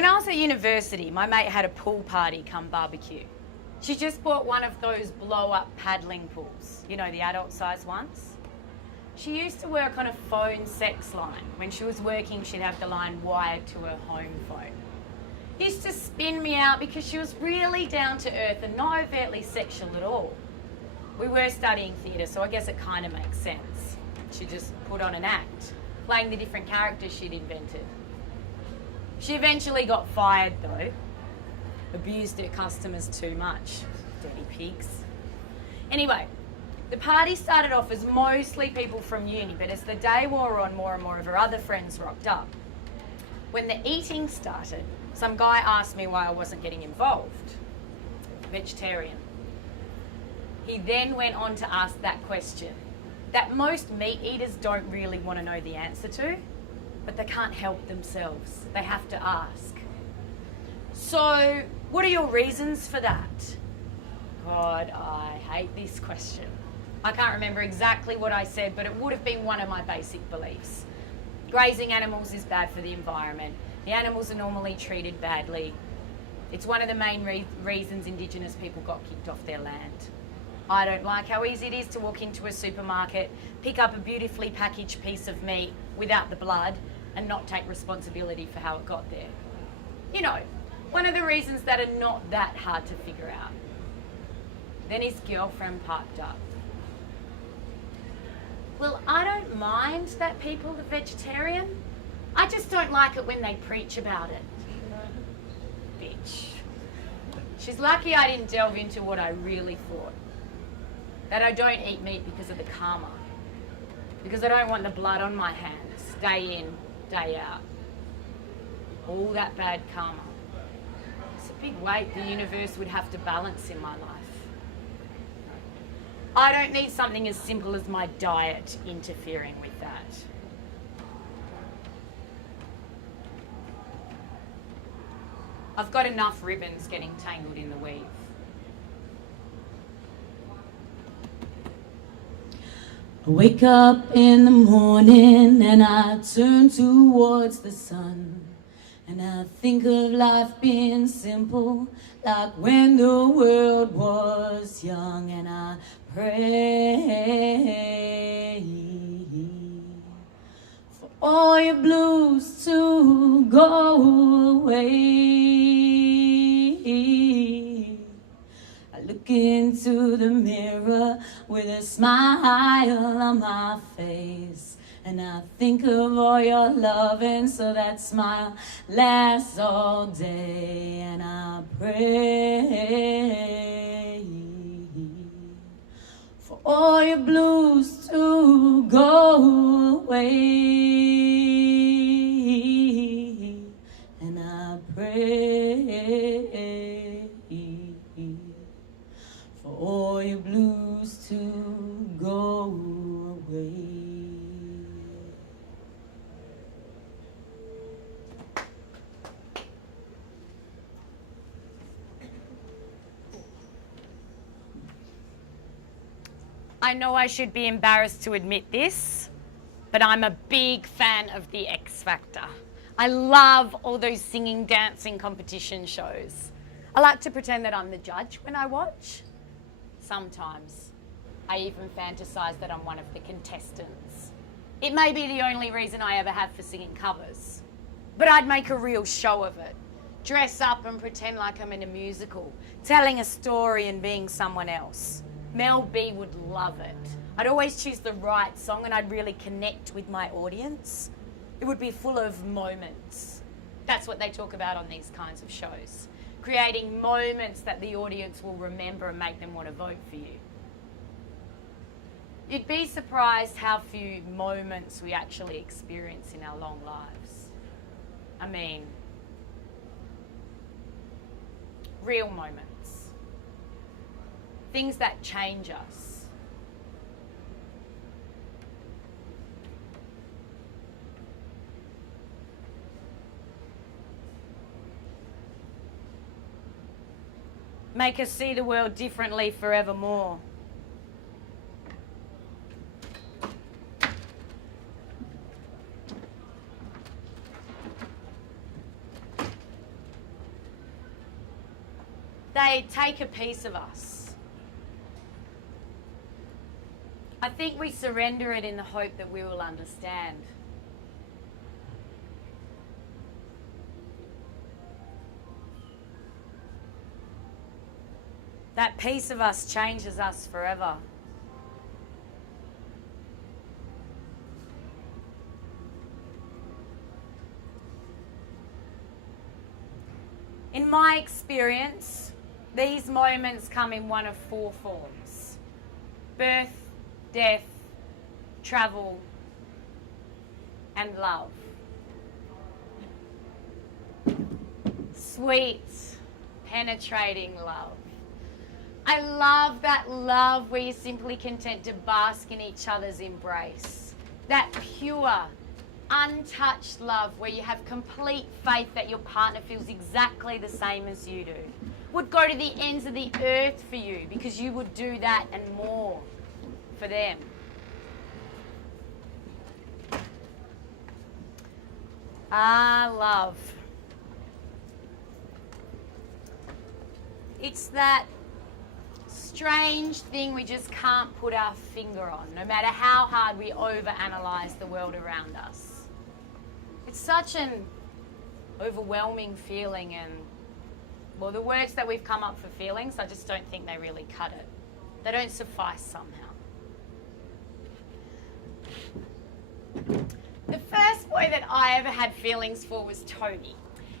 When I was at university, my mate had a pool party come barbecue. She just bought one of those blow-up paddling pools, you know, the adult-sized ones. She used to work on a phone sex line. When she was working, she'd have the line wired to her home phone. It used to spin me out because she was really down to earth and not overtly sexual at all. We were studying theatre, so I guess it kind of makes sense. She just put on an act, playing the different characters she'd invented. She eventually got fired though. Abused her customers too much. Dirty pigs. Anyway, the party started off as mostly people from uni, but as the day wore on, more and more of her other friends rocked up. When the eating started, some guy asked me why I wasn't getting involved. Vegetarian. He then went on to ask that question that most meat eaters don't really want to know the answer to, but they can't help themselves. They have to ask. So, what are your reasons for that? God, I hate this question. I can't remember exactly what I said, but it would have been one of my basic beliefs. Grazing animals is bad for the environment. The animals are normally treated badly. It's one of the main reasons Indigenous people got kicked off their land. I don't like how easy it is to walk into a supermarket, pick up a beautifully packaged piece of meat without the blood, and not take responsibility for how it got there. You know, one of the reasons that are not that hard to figure out. Then his girlfriend piped up. Well, I don't mind that people are vegetarian. I just don't like it when they preach about it. Bitch. She's lucky I didn't delve into what I really thought. That I don't eat meat because of the karma. Because I don't want the blood on my hands, day in, day out. All that bad karma. It's a big weight the universe would have to balance in my life. I don't need something as simple as my diet interfering with that. I've got enough ribbons getting tangled in the weave. I wake up in the morning and I turn towards the sun, and I think of life being simple, like when the world was young, and I pray for all your blues to go away. I look into the mirror with a smile on my face, and I think of all your love, and so that smile lasts all day. And I pray for all your blues to go away. And I pray for all your blues to go away. I know I should be embarrassed to admit this, but I'm a big fan of the X Factor. I love all those singing, dancing competition shows. I like to pretend that I'm the judge when I watch. Sometimes I even fantasize that I'm one of the contestants. It may be the only reason I ever have for singing covers, but I'd make a real show of it. Dress up and pretend like I'm in a musical, telling a story and being someone else. Mel B would love it. I'd always choose the right song and I'd really connect with my audience. It would be full of moments. That's what they talk about on these kinds of shows. Creating moments that the audience will remember and make them want to vote for you. You'd be surprised how few moments we actually experience in our long lives. I mean, real moments. Things that change us. Make us see the world differently forevermore. they take a piece of us. I think we surrender it in the hope that we will understand. That piece of us changes us forever. In my experience, these moments come in one of four forms: birth, death, travel, and love. Sweet, penetrating love. I love that love where you're simply content to bask in each other's embrace. That pure, untouched love where you have complete faith that your partner feels exactly the same as you do. Would go to the ends of the earth for you because you would do that and more for them. Love. It's that strange thing we just can't put our finger on, no matter how hard we overanalyze the world around us. It's such an overwhelming feeling, and, well, the words that we've come up for feelings, I just don't think they really cut it. They don't suffice somehow. The first boy that I ever had feelings for was Tony.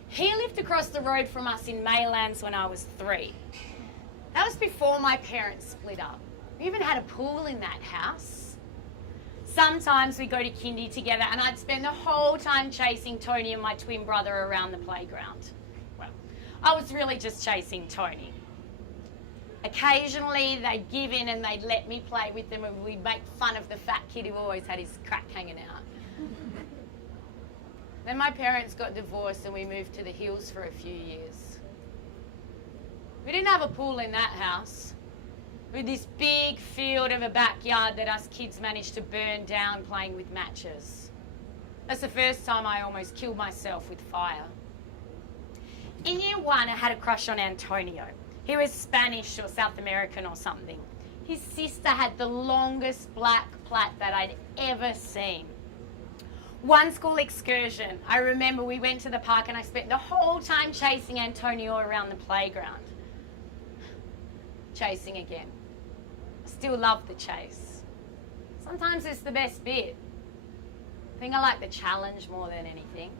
He lived across the road from us in Maylands when I was 3. That was before my parents split up. We even had a pool in that house. Sometimes we'd go to kindy together and I'd spend the whole time chasing Tony and my twin brother around the playground. Well, I was really just chasing Tony. Occasionally they'd give in and they'd let me play with them, and we'd make fun of the fat kid who always had his crack hanging out. Then my parents got divorced and we moved to the hills for a few years. We didn't have a pool in that house. We had this big field of a backyard that us kids managed to burn down playing with matches. That's the first time I almost killed myself with fire. In year 1, I had a crush on Antonio. He was Spanish or South American or something. His sister had the longest black plait that I'd ever seen. One school excursion, I remember we went to the park and I spent the whole time chasing Antonio around the playground. Chasing again. I still love the chase. Sometimes it's the best bit. I think I like the challenge more than anything.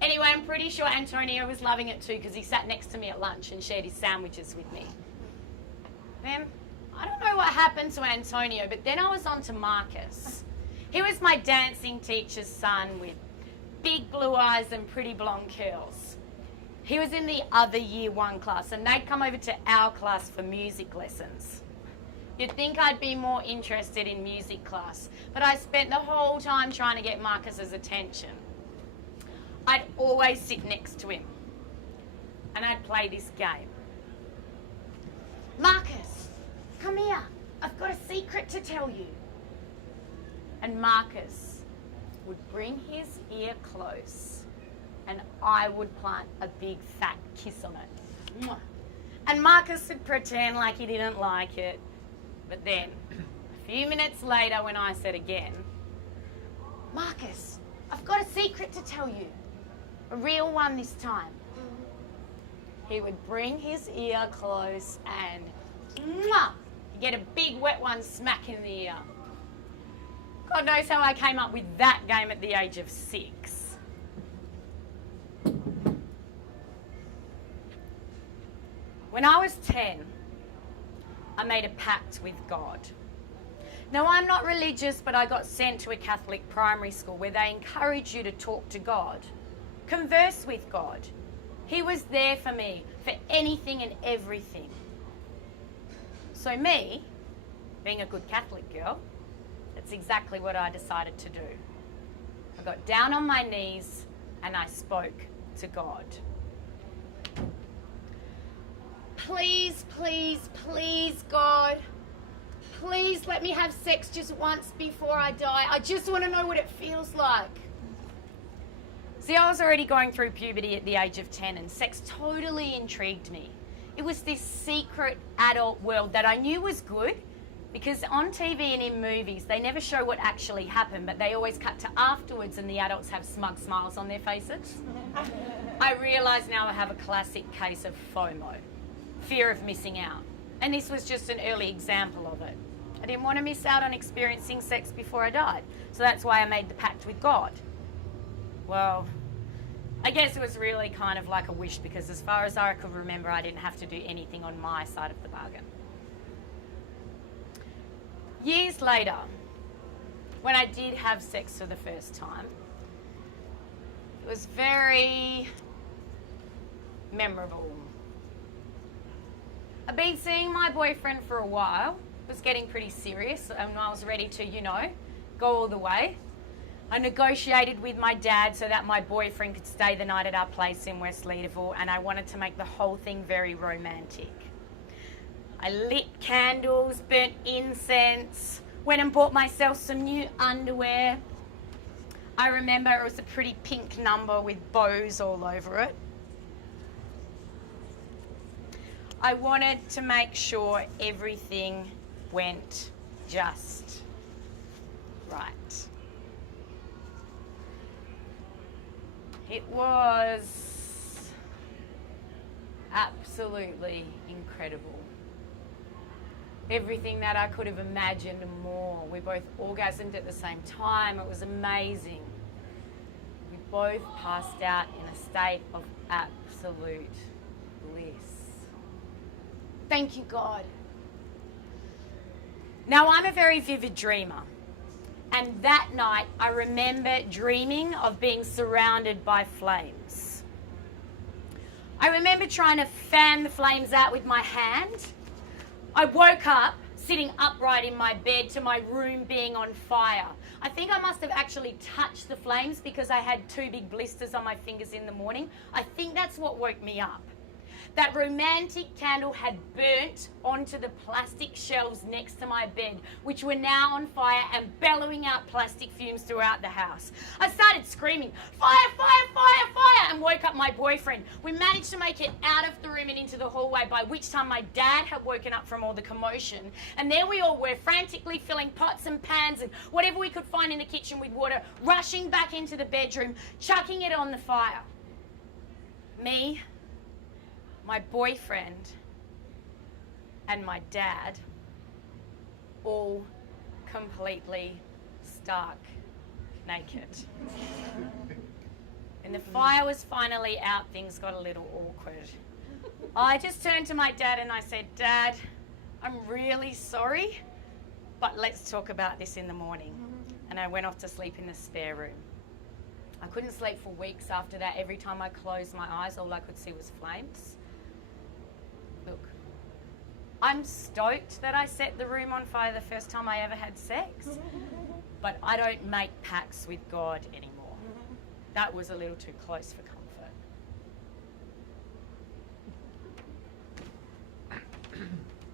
Anyway, I'm pretty sure Antonio was loving it too because he sat next to me at lunch and shared his sandwiches with me. Then, I don't know what happened to Antonio, but then I was on to Marcus. He was my dancing teacher's son with big blue eyes and pretty blonde curls. He was in the other year 1 class and they'd come over to our class for music lessons. You'd think I'd be more interested in music class, but I spent the whole time trying to get Marcus's attention. I'd always sit next to him and I'd play this game. Marcus, come here. I've got a secret to tell you. And Marcus would bring his ear close and I would plant a big fat kiss on it. And Marcus would pretend like he didn't like it. But then, a few minutes later when I said again, Marcus, I've got a secret to tell you. A real one this time. He would bring his ear close and you get a big wet one smack in the ear. God knows how I came up with that game at the age of 6. When I was 10, I made a pact with God. Now, I'm not religious, but I got sent to a Catholic primary school where they encourage you to talk to God, converse with God. He was there for me, for anything and everything. So me, being a good Catholic girl, that's exactly what I decided to do. I got down on my knees and I spoke to God. Please, please, please, God, please let me have sex just once before I die. I just want to know what it feels like. See, I was already going through puberty at the age of 10 and sex totally intrigued me. It was this secret adult world that I knew was good, because on TV and in movies, they never show what actually happened, but they always cut to afterwards and the adults have smug smiles on their faces. I realise now I have a classic case of FOMO, fear of missing out. And this was just an early example of it. I didn't want to miss out on experiencing sex before I died. So that's why I made the pact with God. Well, I guess it was really kind of like a wish, because as far as I could remember, I didn't have to do anything on my side of the bargain. Years later, when I did have sex for the first time, it was very memorable. I've been seeing my boyfriend for a while. It was getting pretty serious, and I was ready to, go all the way. I negotiated with my dad so that my boyfriend could stay the night at our place in West Leederville, and I wanted to make the whole thing very romantic. I lit candles, burnt incense, went and bought myself some new underwear. I remember it was a pretty pink number with bows all over it. I wanted to make sure everything went just right. It was absolutely incredible. Everything that I could have imagined and more. We both orgasmed at the same time. It was amazing. We both passed out in a state of absolute bliss. Thank you, God. Now, I'm a very vivid dreamer. And that night, I remember dreaming of being surrounded by flames. I remember trying to fan the flames out with my hand. I woke up sitting upright in my bed to my room being on fire. I think I must have actually touched the flames because I had 2 big blisters on my fingers in the morning. I think that's what woke me up. That romantic candle had burnt onto the plastic shelves next to my bed, which were now on fire and bellowing out plastic fumes throughout the house. I started screaming, "Fire, fire, fire, fire," and woke up my boyfriend. We managed to make it out of the room and into the hallway, by which time my dad had woken up from all the commotion. And there we all were, frantically filling pots and pans and whatever we could find in the kitchen with water, rushing back into the bedroom, chucking it on the fire. Me, my boyfriend, and my dad, all completely stark naked. When the fire was finally out, things got a little awkward. I just turned to my dad and I said, "Dad, I'm really sorry, but let's talk about this in the morning." And I went off to sleep in the spare room. I couldn't sleep for weeks after that. Every time I closed my eyes, all I could see was flames. Look, I'm stoked that I set the room on fire the first time I ever had sex, but I don't make pacts with God anymore. That was a little too close for comfort.